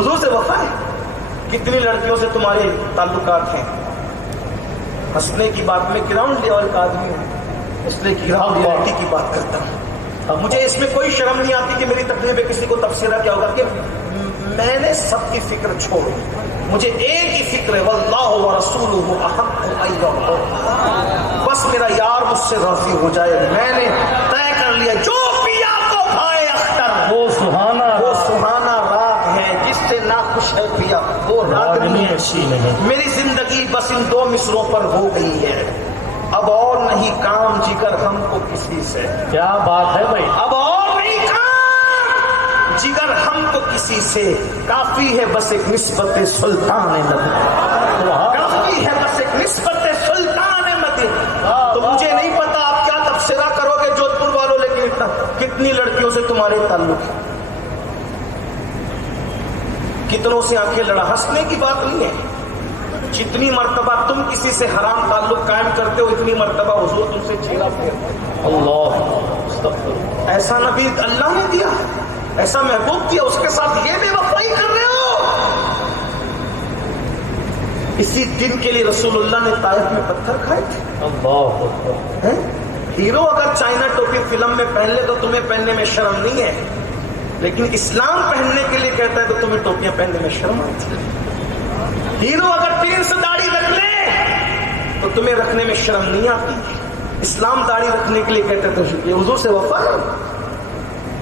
حضور سے وفا ہے. کتنی لڑکیوں سے تمہارے تعلقات ہیں؟ ہنسنے کی بات میں گراؤنڈ لیول کا آدمی ہوں، اس لیے گراؤنڈ ریئلٹی کی بات کرتا ہوں. مجھے اس میں کوئی شرم نہیں آتی کہ میری تقریر میں کسی کو تبصرہ کیا ہوگا کہ میں نے سب کی فکر چھوڑ دی. مجھے ایک ہی فکر ہے، واللہ ورسولہ احق ان یرضوا. بس میرا یار مجھ سے راضی ہو جائے. میں نے طے کر لیا جو پیا کو بھائے اختر وہ سہانا راگ ہے، جس سے ناخوش ہے پیا وہ راگنی اچھی نہیں. میری زندگی بس ان دو مصروں پر ہو گئی ہے، اب اور نہیں کام جگر ہم کو کسی سے. کیا بات ہے بھائی. اب اور نہیں کام جگر ہم کو کسی سے، کافی ہے بس ایک نسبت سلطان مدینہ. کافی ہے بس ایک نسبت سلطان مدینہ. تو مجھے نہیں پتا آپ کیا تبصرہ کرو گے جودھ پور والوں، لیکن کتنی لڑکیوں سے تمہارے تعلق ہے، کتنوں سے آنکھیں لڑا. ہنسنے کی بات نہیں ہے. جتنی مرتبہ تم کسی سے حرام تعلق قائم کرتے ہو اتنی مرتبہ حضور تم سے چہرہ پھیرتے. اللہ، ایسا نبی اللہ نے دیا، ایسا محبوب دیا، اس کے ساتھ یہ بے وفائی کر رہے ہو. اسی دن کے لیے رسول اللہ نے طائف میں پتھر کھائے تھے. اللہ، ہیرو اگر چائنا ٹوپی فلم میں پہن لے تو تمہیں پہننے میں شرم نہیں ہے، لیکن اسلام پہننے کے لیے کہتا ہے تو تمہیں ٹوپیاں پہننے میں شرم آتی ہے. ہیرو اگر 3 سے داڑھی رکھ لے تو تمہیں رکھنے میں شرم نہیں آتی. اسلام داڑھی رکھنے کے لیے کہتا ہے تو یہ حضور سے وفا ہے.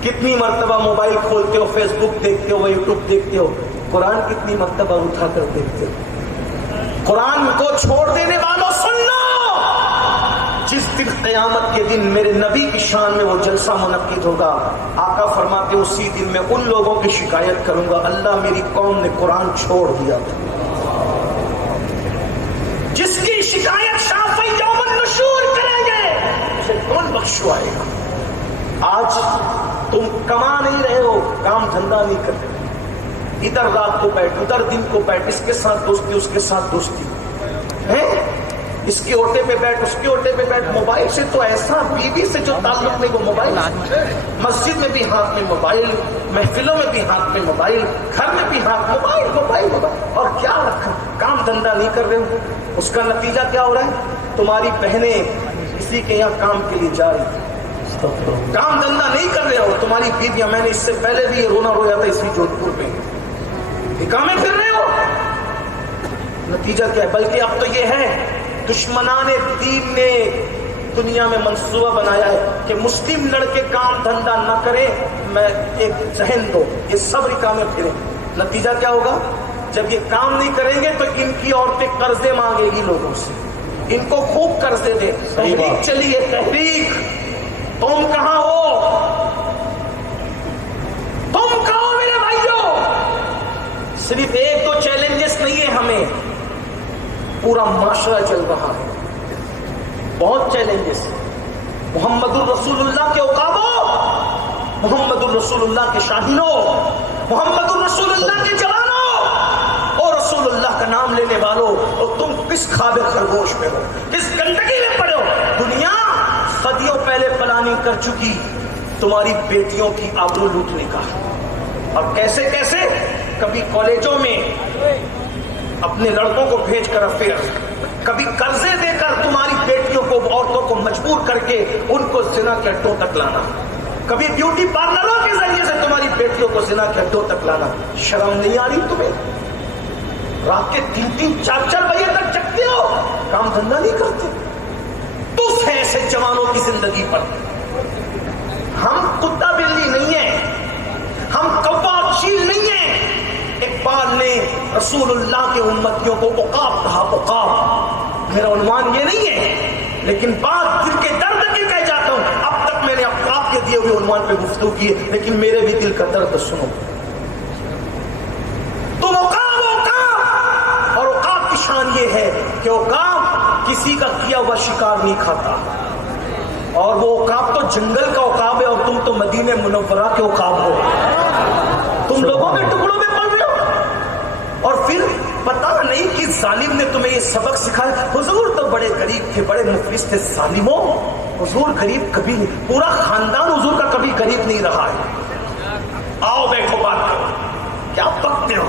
کتنی مرتبہ موبائل کھولتے ہو، فیس بک دیکھتے ہو، یوٹیوب دیکھتے ہو، قرآن کتنی مرتبہ اٹھا کر دیکھتے ہو. قرآن کو چھوڑ دینے والوں سن لو، جس دن قیامت کے دن میرے نبی کی شان میں وہ جلسہ منعقد ہوگا، آقا فرماتے اسی دن میں ان لوگوں کی شکایت کروں گا، اللہ میری قوم نے قرآن چھوڑ دیا تھا. جس کی شکایت شافعی یوم النشور کریں گے اسے کون بخشوائے گا؟ آج تم کما نہیں رہے ہو، کام دھندا نہیں کر رہے، ادھر رات کو بیٹھ ادھر دن کو بیٹھ، اس کے ساتھ دوستی اس کے ساتھ دوستی ہے، اس کے اوٹے پہ بیٹھ اس کے اوٹے پہ بیٹھ. موبائل سے تو ایسا، بیوی سے جو تعلق نہیں وہ موبائل. مسجد میں بھی ہاتھ میں موبائل، محفلوں میں بھی ہاتھ میں موبائل، گھر میں بھی ہاتھ موبائل موبائل موبائل. اور کیا رکھا، کام دھندا نہیں کر رہے ہو. اس کا نتیجہ کیا ہو رہا ہے؟ تمہاری بہنیں کسی کے یہاں کام کے لیے جا رہی ہیں، کام دھندا نہیں کر رہے ہو. تمہاری بیویاں، میں نے اس سے پہلے بھی یہ رونا رویا تھا اسی جودھ پور میں، کامیں پھر رہے ہو. نتیجہ کیا ہے؟ بلکہ اب تو یہ ہے دشمنان دین نے دنیا میں منصوبہ بنایا ہے کہ مسلم لڑکے کام دھندا نہ کریں، میں ایک ذہن دو، یہ سب رکامیں پھریں. نتیجہ کیا ہوگا؟ جب یہ کام نہیں کریں گے تو ان کی عورتیں قرضے مانگے گی لوگوں سے، ان کو خوب قرضے دے. تحریک چلی ہے، تحریک. تم کہاں ہو؟ تم کہاں ہو میرے بھائیوں؟ صرف 1-2 چیلنجز نہیں ہے ہمیں، پورا معاشرہ چل رہا ہے. بہت چیلنجز. محمد الرسول اللہ کے عقابوں، محمد الرسول اللہ کے شاہینوں، محمد الرسول اللہ کے جوانوں اور رسول اللہ کا نام لینے والوں، اور تم کس خواب خرگوش میں ہو، کس گندگی میں پڑے ہو. دنیا صدیوں پہلے پلاننگ کر چکی تمہاری بیٹیوں کی آبرو لوٹنے کا. اور کیسے کیسے؟ کبھی کالجوں میں اپنے لڑکوں کو بھیج کر افیئر، کبھی قرضے دے کر تمہاری بیٹیوں کو، عورتوں کو مجبور کر کے ان کو زنا کے اڈوں تک لانا، کبھی بیوٹی پارلروں کے ذریعے سے تمہاری بیٹیوں کو زنا کے اڈوں تک لانا. شرم نہیں آ رہی تمہیں؟ رات کے 3-3, 4-4 بجے تک جگتے ہو، کام دھندا نہیں کرتے. تف ہے ایسے جوانوں کی زندگی پر. ہم کتا بلی نہیں ہیں، ہم کوا چیل نہیں ہیں. اقبال نے رسول اللہ کے امتیوں کو عقاب کہا. عقاب میرا عنوان یہ نہیں ہے، لیکن بات دل کے درد کی کہہ جاتا ہوں. اب تک میں نے عقاب کے دیے ہوئے عنوان پہ گفتگو کی ہے، لیکن میرے بھی دل کا درد سنو. تم عقاب، اور عقاب کی شان یہ ہے کہ عقاب کسی کا کیا ہوا شکار نہیں کھاتا. اور وہ عقاب تو جنگل کا عقاب ہے، اور تم تو مدینہ منورہ کے عقاب ہو. تم لوگوں کے ٹکڑوں میں پڑ رہے ہو، اور پھر پتا نہیں کہ ظالم نے تمہیں یہ سبق سکھایا. حضور تو بڑے غریب تھے، بڑے مفلس تھے. ظالموں، حضور غریب کبھی نہیں، پورا خاندان حضور کا کبھی غریب نہیں رہا ہے. آؤ بیٹھو بات کرو. کیا پکتے ہو؟